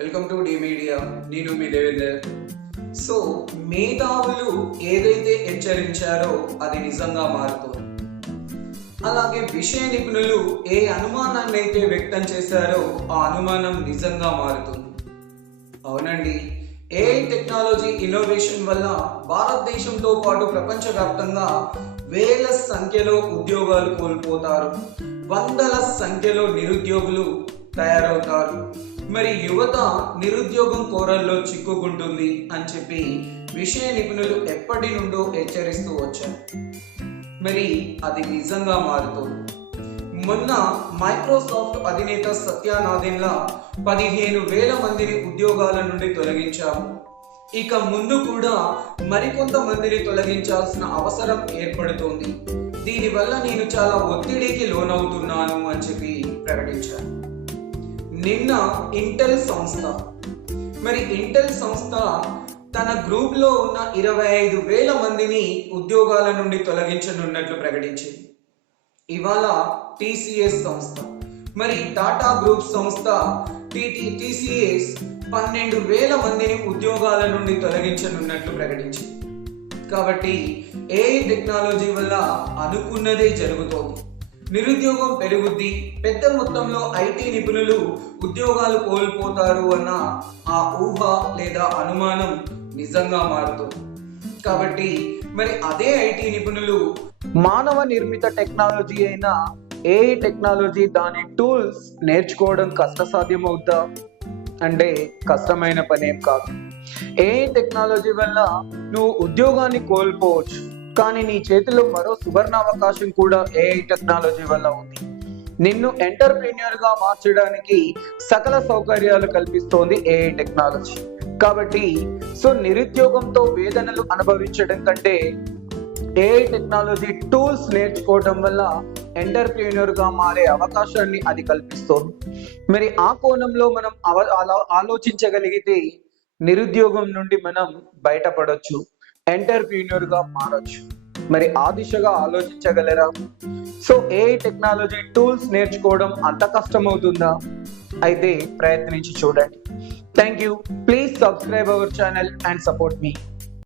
Welcome to D media నేను మీ Devender. So మేధావులు ఏదైతే హెచ్చరించారో అది నిజంగా మారుతుంది. అలాగే విషయ నిపుణులు ఏ అనుమానాన్ని అయితే వ్యక్తం చేశారో ఆ అనుమానం నిజంగా మారుతుంది. అవునండి ఏఐ టెక్నాలజీ ఇన్నోవేషన్ వల్ల భారతదేశంతో పాటు ప్రపంచవ్యాప్తంగా వేల సంఖ్యలో ఉద్యోగాలు కోల్పోతారు. వందల సంఖ్యలో నిరుద్యోగులు తయారవుతారు. మరి యువత నిరుద్యోగం కోరల్లో చిక్కుకుంటుంది అని చెప్పి విషయ నిపుణులు ఎప్పటి నుండో హెచ్చరిస్తూ వచ్చారు. మరి అది నిజంగా మారుతుంది మొన్న మైక్రోసాఫ్ట్ అధినేత సత్య పదిహేను వేల మందిని ఉద్యోగాల నుండి తొలగించాము ఇక ముందు కూడా మరికొంతమందిని తొలగించాల్సిన అవసరం ఏర్పడుతోంది. దీనివల్ల నేను చాలా ఒత్తిడికి లోనవుతున్నాను అని చెప్పి ప్రకటించాను నిన్న ఇంటెల్ సంస్థ. మరి ఇంటెల్ సంస్థ తన గ్రూప్లో ఉన్న ఇరవై ఐదు వేల మందిని ఉద్యోగాల నుండి తొలగించనున్నట్లు ప్రకటించింది. ఇవాళ టీసీఎస్ సంస్థ. మరి టాటా గ్రూప్ సంస్థ టీటీ టీసీఎస్ పన్నెండు వేల మందిని ఉద్యోగాల నుండి తొలగించనున్నట్లు ప్రకటించింది. కాబట్టి ఏఐ టెక్నాలజీ వల్ల అనుకున్నదే జరుగుతోంది. నిరుద్యోగం పెరుగుద్ది. పెద్ద మొత్తంలో ఐటీ నిపుణులు ఉద్యోగాలు కోల్పోతారు అన్న ఆ ఊహ లేదా అనుమానం నిజంగా మారుతుంది. కాబట్టి మరి అదే ఐటీ నిపుణులు మానవ నిర్మిత టెక్నాలజీ అయిన ఏఐ టెక్నాలజీ దాని టూల్స్ నేర్చుకోవడం కష్టసాధ్యం అవుతా అంటే కష్టమైన పనేం కాదు. ఏఐ టెక్నాలజీ వల్ల నువ్వు ఉద్యోగాన్ని కోల్పోవచ్చు. కానీ నీ చేతిలో మరో సువర్ణ అవకాశం కూడా ఏఐ టెక్నాలజీ వల్ల ఉంది. నిన్ను ఎంటర్ప్రీనియర్గా మార్చడానికి సకల సౌకర్యాలు కల్పిస్తోంది ఏఐ టెక్నాలజీ కాబట్టి సో నిరుద్యోగంతో వేదనలు అనుభవించడం కంటే ఏఐ టెక్నాలజీ టూల్స్ నేర్చుకోవడం వల్ల ఎంటర్ప్రీనియర్గా మారే అవకాశాన్ని అది కల్పిస్తోంది. మరి ఆ కోణంలో మనం అవ ఆలోచించగలిగితే నిరుద్యోగం నుండి మనం బయటపడొచ్చు. ఎంటర్ప్రీనియర్గా మారొచ్చు. మరి ఆ దిశగా ఆలోచించగలరా? సో ఏఐ టెక్నాలజీ టూల్స్ నేర్చుకోవడం అంత కష్టం అవుతుందా అయితే ప్రయత్నించి చూడండి. Thank you please subscribe our channel and support me